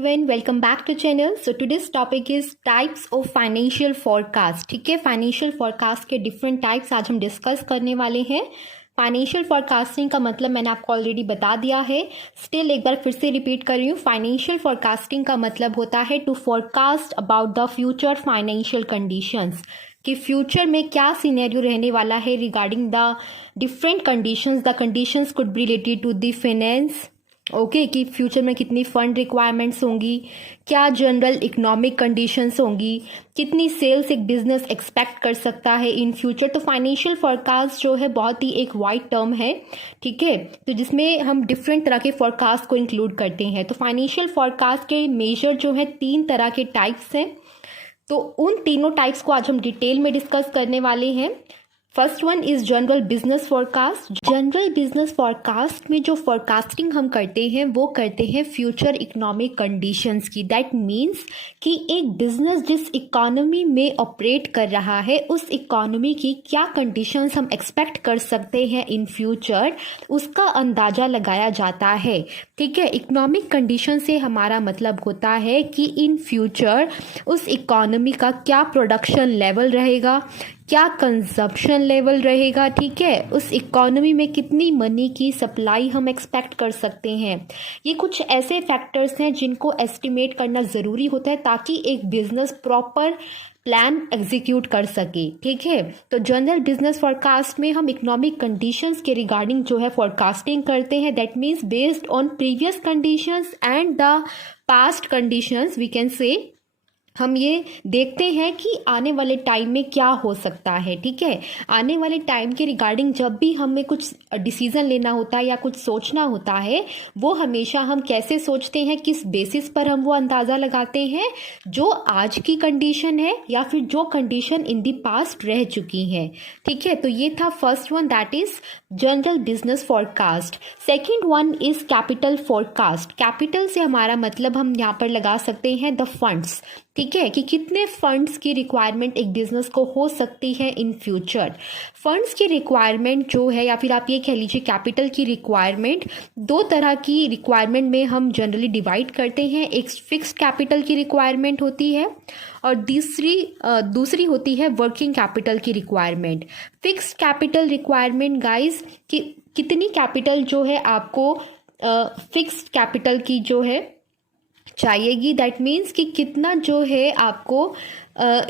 everyone, welcome back to channel. So today's topic is types of financial forecast. ठीक है, financial forecast के different types आज हम discuss करने वाले हैं. फाइनेंशियल फोरकास्टिंग का मतलब मैंने आपको ऑलरेडी बता दिया है. स्टिल एक बार फिर से रिपीट कर रही हूँ. फाइनेंशियल फोरकास्टिंग का मतलब होता है to forecast about the future financial conditions, कि फ्यूचर में क्या सिनेरियो रहने वाला है regarding the different conditions. The conditions could be related to the finance, okay, कि फ्यूचर में कितनी फंड रिक्वायरमेंट्स होंगी, क्या जनरल इकोनॉमिक कंडीशंस होंगी, कितनी सेल्स एक बिजनेस एक्सपेक्ट कर सकता है इन फ्यूचर. तो फाइनेंशियल फोरकास्ट जो है बहुत ही एक वाइड टर्म है, ठीक है, तो जिसमें हम डिफरेंट तरह के फोरकास्ट को इंक्लूड करते हैं. तो फाइनेंशियल फोरकास्ट के मेजर जो है 3 तरह के टाइप्स हैं. तो उन तीनों टाइप्स को आज हम डिटेल में डिस्कस करने वाले हैं. First one is general business forecast. General business forecast में जो फोरकास्टिंग हम करते हैं वो करते हैं फ्यूचर इकोनॉमिक कंडीशंस की. दैट मीन्स कि एक बिजनेस जिस इकोनॉमी में ऑपरेट कर रहा है उस इकोनॉमी की क्या कंडीशंस हम एक्सपेक्ट कर सकते हैं इन फ्यूचर, उसका अंदाजा लगाया जाता है. ठीक है, इकोनॉमिक कंडीशन से हमारा मतलब होता है कि इन फ्यूचर उस इकोनॉमी का क्या प्रोडक्शन लेवल रहेगा, क्या कंजप्शन लेवल रहेगा, ठीक है, उस इकोनॉमी में कितनी मनी की सप्लाई हम एक्सपेक्ट कर सकते हैं. ये कुछ ऐसे फैक्टर्स हैं जिनको एस्टिमेट करना ज़रूरी होता है ताकि एक बिजनेस प्रॉपर प्लान एग्जीक्यूट कर सके. ठीक है, तो जनरल बिजनेस फोरकास्ट में हम इकोनॉमिक कंडीशंस के रिगार्डिंग जो है फोरकास्टिंग करते हैं. That means based on previous conditions and the past conditions we can say हम ये देखते हैं कि आने वाले टाइम में क्या हो सकता है. ठीक है, आने वाले टाइम के रिगार्डिंग जब भी हमें कुछ डिसीजन लेना होता है या कुछ सोचना होता है वो हमेशा हम कैसे सोचते हैं, किस बेसिस पर हम वो अंदाज़ा लगाते हैं, जो आज की कंडीशन है या फिर जो कंडीशन इन दी पास्ट रह चुकी है. ठीक है, तो ये था first one, that is general business forecast. Second one is capital forecast. Capital से हमारा मतलब हम यहाँ पर लगा सकते हैं द फंड्स. ठीक है, कि कितने फंड्स की रिक्वायरमेंट एक बिजनेस को हो सकती है इन फ्यूचर. फंड्स की रिक्वायरमेंट जो है या फिर आप ये कह लीजिए कैपिटल की रिक्वायरमेंट 2 तरह की रिक्वायरमेंट में हम जनरली डिवाइड करते हैं. एक फिक्स्ड कैपिटल की रिक्वायरमेंट होती है और दूसरी होती है वर्किंग कैपिटल की requirement. Fixed capital requirement guys कि कितनी कैपिटल जो है आपको फिक्स्ड कैपिटल की जो है चाहिएगी. दैट मीन्स कि कितना जो है आपको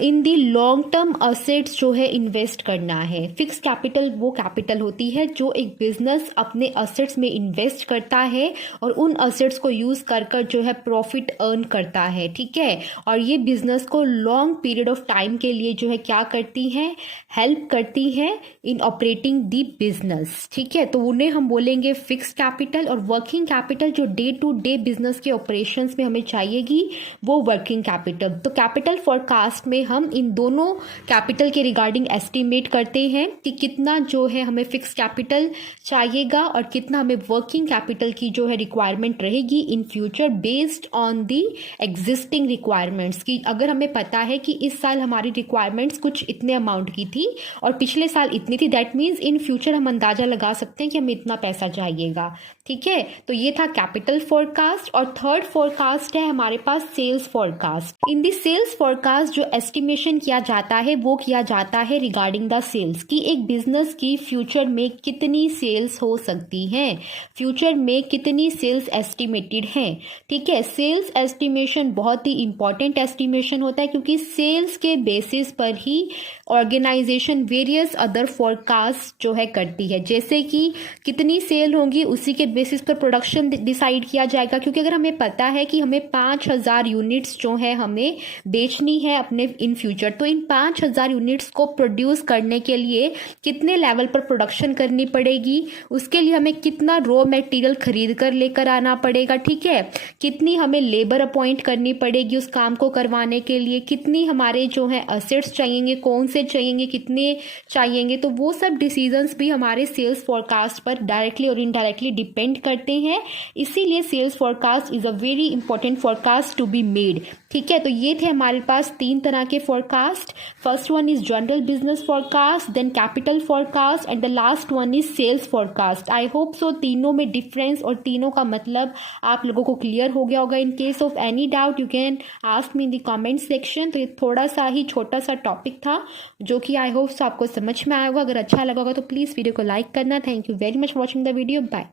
इन दी लॉन्ग टर्म असेट्स जो है इन्वेस्ट करना है. फिक्स कैपिटल वो कैपिटल होती है जो एक बिजनेस अपने असेट्स में इन्वेस्ट करता है और उन असेट्स को यूज़ कर कर जो है प्रॉफिट अर्न करता है. ठीक है, और ये बिजनेस को लॉन्ग पीरियड ऑफ टाइम के लिए जो है क्या करती हैं, हेल्प करती हैं इन ऑपरेटिंग दी बिजनेस. ठीक है, तो उन्हें हम बोलेंगे फिक्स कैपिटल. और वर्किंग कैपिटल जो डे टू डे बिजनेस के ऑपरेशंस में हमें चाहिएगी वो वर्किंग कैपिटल. तो कैपिटल फोरकास्ट में हम इन दोनों कैपिटल के रिगार्डिंग एस्टिमेट करते हैं कि कितना जो है हमें फिक्स कैपिटल चाहिएगा और कितना हमें वर्किंग कैपिटल की जो है रिक्वायरमेंट रहेगी in future based on the existing requirements. की अगर हमें पता है कि इस साल हमारी रिक्वायरमेंट्स कुछ इतने अमाउंट की थी और पिछले साल इतनी थी, दैट मीन्स इन फ्यूचर हम अंदाजा लगा सकते हैं कि हमें इतना पैसा चाहिएगा. ठीक है, तो ये था कैपिटल फोरकास्ट. और थर्ड फोरकास्ट है हमारे पास सेल्स फोरकास्ट. इन दी सेल्स फोरकास्ट जो एस्टिमेशन किया जाता है वो किया जाता है रिगार्डिंग द सेल्स, कि एक बिजनेस की फ्यूचर में कितनी सेल्स हो सकती हैं, फ्यूचर में कितनी सेल्स एस्टिमेटेड हैं. ठीक है, सेल्स एस्टिमेशन बहुत ही इंपॉर्टेंट एस्टिमेशन होता है क्योंकि सेल्स के बेसिस पर ही ऑर्गेनाइजेशन वेरियस अदर फोरकास्ट जो है करती है. जैसे कि कितनी सेल होंगी उसी के बेसिस पर प्रोडक्शन डिसाइड किया जाएगा, क्योंकि अगर हमें पता है कि हमें 5000 यूनिट्स जो है हमें बेचनी है अपने इन फ्यूचर, तो इन 5000 यूनिट्स को प्रोड्यूस करने के लिए कितने लेवल पर प्रोडक्शन करनी पड़ेगी, उसके लिए हमें कितना रॉ मटेरियल खरीद कर लेकर आना पड़ेगा. ठीक है, कितनी हमें लेबर अपॉइंट करनी पड़ेगी उस काम को करवाने के लिए, कितनी हमारे जो है असेट्स चाहिएंगे, कौन से चाहिएंगे, कितने चाहिएंगे. तो वो सब डिसीजंस भी हमारे सेल्स फोरकास्ट पर डायरेक्टली और इनडायरेक्टली डिपेंड करते हैं. इसीलिए sales forecast is a very important forecast to be made. ठीक है, तो ये थे हमारे पास 3 तरह के forecast. First one is general business forecast, then capital forecast and the last one is sales forecast. I hope so तीनों में डिफरेंस और तीनों का मतलब आप लोगों को क्लियर हो गया होगा। In case of any doubt you can ask me in the comment section. तो ये थोड़ा सा ही छोटा सा टॉपिक था जो कि आई होप सो आपको समझ में आया होगा। अगर अच्छा लगा होगा तो प्लीज़ वीडियो को लाइक करना। Thank you very much watching the video. Bye.